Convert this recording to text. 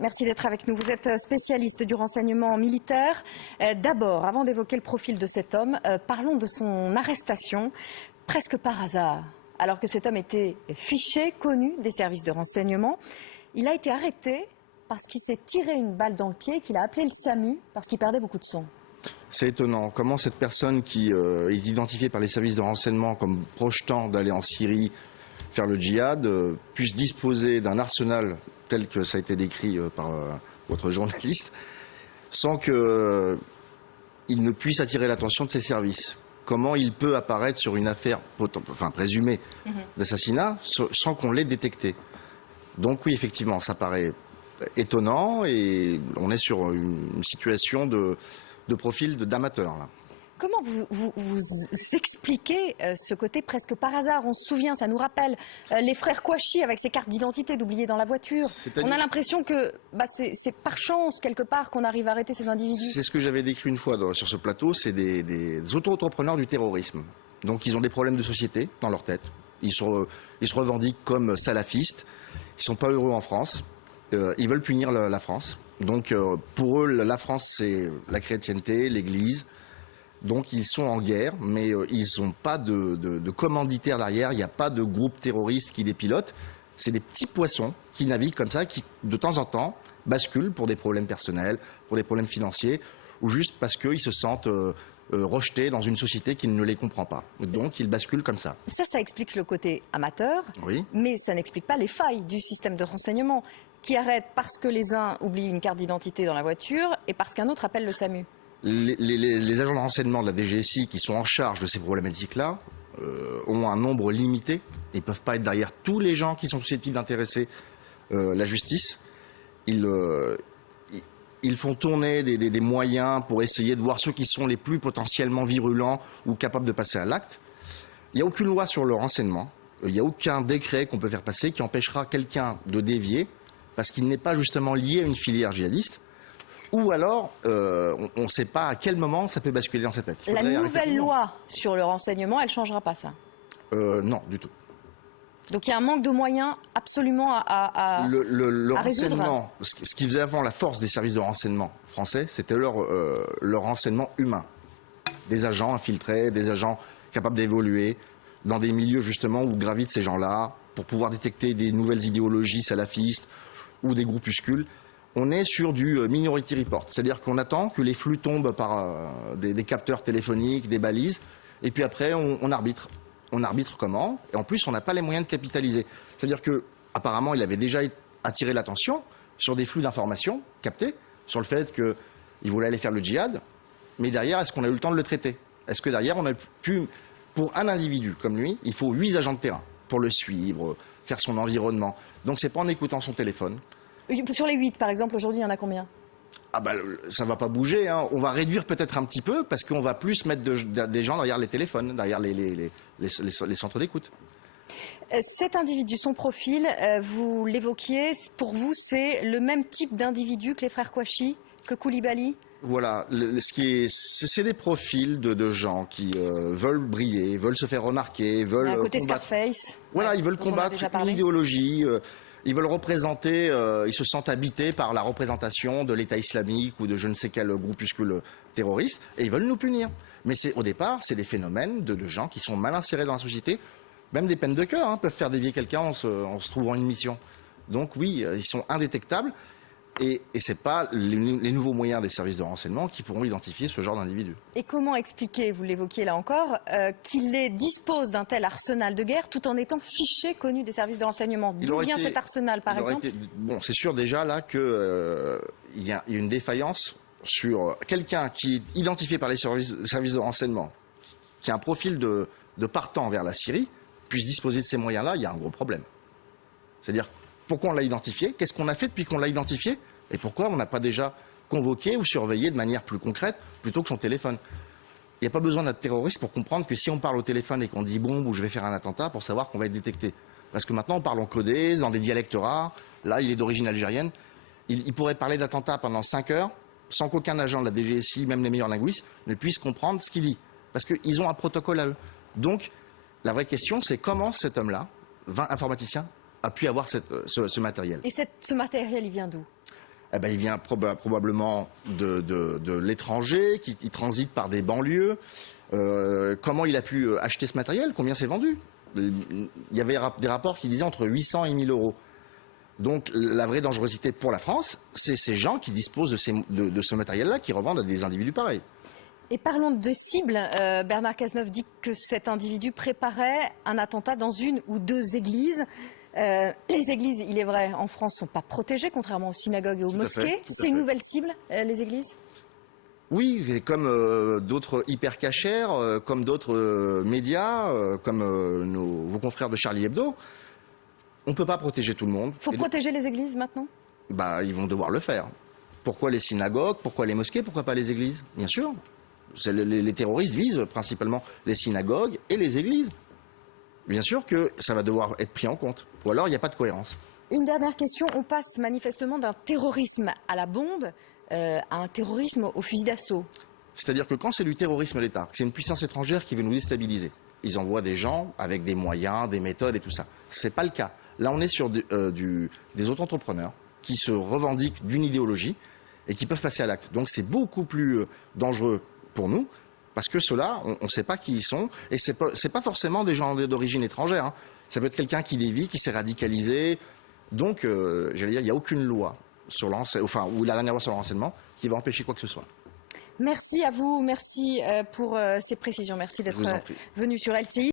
Merci d'être avec nous. Vous êtes spécialiste du renseignement militaire. D'abord, avant d'évoquer le profil de cet homme, parlons de son arrestation, presque par hasard. Alors que cet homme était fiché, connu des services de renseignement, il a été arrêté parce qu'il s'est tiré une balle dans le pied, qu'il a appelé le SAMU parce qu'il perdait beaucoup de sang. C'est étonnant. Comment cette personne qui est identifiée par les services de renseignement comme projetant d'aller en Syrie faire le djihad puisse disposer d'un arsenal tel que ça a été décrit par votre journaliste, sans qu'il ne puisse attirer l'attention de ses services. Comment il peut apparaître sur une affaire présumée d'assassinat sans qu'on l'ait détecté. Donc oui, effectivement, ça paraît étonnant et on est sur une situation de profil d'amateur, là. Comment vous expliquez ce côté presque par hasard? On se souvient, ça nous rappelle les frères Kouachi avec ces cartes d'identité d'oubliées dans la voiture. On a l'impression que c'est par chance quelque part qu'on arrive à arrêter ces individus. C'est ce que j'avais décrit une fois sur ce plateau, c'est des auto-entrepreneurs du terrorisme. Donc ils ont des problèmes de société dans leur tête. Ils se revendiquent comme salafistes. Ils ne sont pas heureux en France. Ils veulent punir la France. Donc pour eux, la France, c'est la chrétienté, l'Église. Donc ils sont en guerre, mais ils n'ont pas de commanditaire derrière, il n'y a pas de groupe terroriste qui les pilote. C'est des petits poissons qui naviguent comme ça, qui de temps en temps basculent pour des problèmes personnels, pour des problèmes financiers, ou juste parce qu'ils se sentent rejetés dans une société qui ne les comprend pas. Donc ils basculent comme ça. Ça explique le côté amateur, oui. Mais ça n'explique pas les failles du système de renseignement qui arrête parce que les uns oublient une carte d'identité dans la voiture et parce qu'un autre appelle le SAMU. Les agents de renseignement de la DGSI qui sont en charge de ces problématiques-là ont un nombre limité. Ils ne peuvent pas être derrière tous les gens qui sont susceptibles d'intéresser la justice. Ils font tourner des moyens pour essayer de voir ceux qui sont les plus potentiellement virulents ou capables de passer à l'acte. Il n'y a aucune loi sur le renseignement. Il n'y a aucun décret qu'on peut faire passer qui empêchera quelqu'un de dévier parce qu'il n'est pas justement lié à une filière djihadiste. Ou alors, on ne sait pas à quel moment ça peut basculer dans sa tête. La nouvelle loi sur le renseignement, elle ne changera pas ça? Non, du tout. Donc il y a un manque de moyens absolument à renseignement, ce qui faisait avant la force des services de renseignement français, c'était leur renseignement humain. Des agents infiltrés, des agents capables d'évoluer dans des milieux justement où gravitent ces gens-là pour pouvoir détecter des nouvelles idéologies salafistes ou des groupuscules. On est sur du Minority Report, c'est-à-dire qu'on attend que les flux tombent par des capteurs téléphoniques, des balises, et puis après on arbitre. On arbitre comment? Et en plus, on n'a pas les moyens de capitaliser. C'est-à-dire qu'apparemment, il avait déjà attiré l'attention sur des flux d'informations captés, sur le fait qu'il voulait aller faire le djihad, mais derrière, est-ce qu'on a eu le temps de le traiter? Est-ce que derrière, on a pu... Pour un individu comme lui, il faut 8 agents de terrain pour le suivre, faire son environnement. Donc c'est pas en écoutant son téléphone. Sur les 8, par exemple, aujourd'hui, il y en a combien? Ça va pas bouger, hein. On va réduire peut-être un petit peu parce qu'on va plus mettre des gens derrière les téléphones, derrière les centres d'écoute. Cet individu, son profil, vous l'évoquiez, pour vous, c'est le même type d'individu que les frères Kouachi, que Koulibaly? Voilà, c'est des profils de gens qui veulent briller, veulent se faire remarquer, veulent un côté combattre. Scarface. Voilà, ils veulent combattre une idéologie. Ils veulent représenter, ils se sentent habités par la représentation de l'État islamique ou de je ne sais quel groupuscule terroriste, et ils veulent nous punir. Mais au départ, c'est des phénomènes de gens qui sont mal insérés dans la société. Même des peines de cœur peuvent faire dévier quelqu'un en se trouvant une mission. Donc oui, ils sont indétectables, et ce n'est pas les nouveaux moyens des services de renseignement qui pourront identifier ce genre d'individus. Et comment expliquer, vous l'évoquiez là encore, qu'il dispose d'un tel arsenal de guerre tout en étant fiché, connu des services de renseignement? D'où vient cet arsenal, par exemple? Bon, c'est sûr déjà là qu'il y a une défaillance sur quelqu'un qui est identifié par les services de renseignement, qui a un profil de partant vers la Syrie, puisse disposer de ces moyens-là. Il y a un gros problème. C'est-à-dire, pourquoi on l'a identifié? Qu'est-ce qu'on a fait depuis qu'on l'a identifié? Et pourquoi on n'a pas déjà convoqué ou surveillé de manière plus concrète plutôt que son téléphone? Il n'y a pas besoin d'être terroriste pour comprendre que si on parle au téléphone et qu'on dit bombe ou je vais faire un attentat, pour savoir qu'on va être détecté. Parce que maintenant on parle en codé, dans des dialectes rares. Là, il est d'origine algérienne. Il pourrait parler d'attentat pendant 5 heures sans qu'aucun agent de la DGSI, même les meilleurs linguistes, ne puisse comprendre ce qu'il dit. Parce qu'ils ont un protocole à eux. Donc, la vraie question, c'est comment cet homme-là, informaticien, a pu avoir ce matériel. Et ce matériel, il vient d'où? Eh ben, il vient probablement de l'étranger, qui transite par des banlieues. Comment il a pu acheter ce matériel? Combien c'est vendu? Il y avait des rapports qui disaient entre 800 et 1000 euros. Donc la vraie dangerosité pour la France, c'est ces gens qui disposent de ce matériel-là, qui revendent à des individus pareils. Et parlons de cibles. Bernard Cazeneuve dit que cet individu préparait un attentat dans une ou deux églises. Les églises, il est vrai, en France, ne sont pas protégées, contrairement aux synagogues et aux mosquées. C'est une nouvelle cible, les églises? Oui, et comme d'autres hyper-cachères, comme d'autres médias, comme vos confrères de Charlie Hebdo, on ne peut pas protéger tout le monde. Il faut protéger les églises maintenant? Bah, ils vont devoir le faire. Pourquoi les synagogues? Pourquoi les mosquées? Pourquoi pas les églises? Bien sûr. Les terroristes visent principalement les synagogues et les églises. Bien sûr que ça va devoir être pris en compte. Ou alors, il n'y a pas de cohérence. Une dernière question. On passe manifestement d'un terrorisme à la bombe à un terrorisme au fusil d'assaut. C'est-à-dire que quand c'est du terrorisme à l'État, c'est une puissance étrangère qui veut nous déstabiliser. Ils envoient des gens avec des moyens, des méthodes et tout ça. Ce n'est pas le cas. Là, on est sur des auto-entrepreneurs qui se revendiquent d'une idéologie et qui peuvent passer à l'acte. Donc c'est beaucoup plus dangereux pour nous, parce que ceux-là, on ne sait pas qui ils sont, et c'est pas forcément des gens d'origine étrangère. Hein. Ça peut être quelqu'un qui dévie, qui s'est radicalisé. Donc, j'allais dire, il n'y a aucune loi ou la dernière loi sur le renseignement qui va empêcher quoi que ce soit. Merci à vous, merci pour ces précisions, merci d'être venu sur LCI.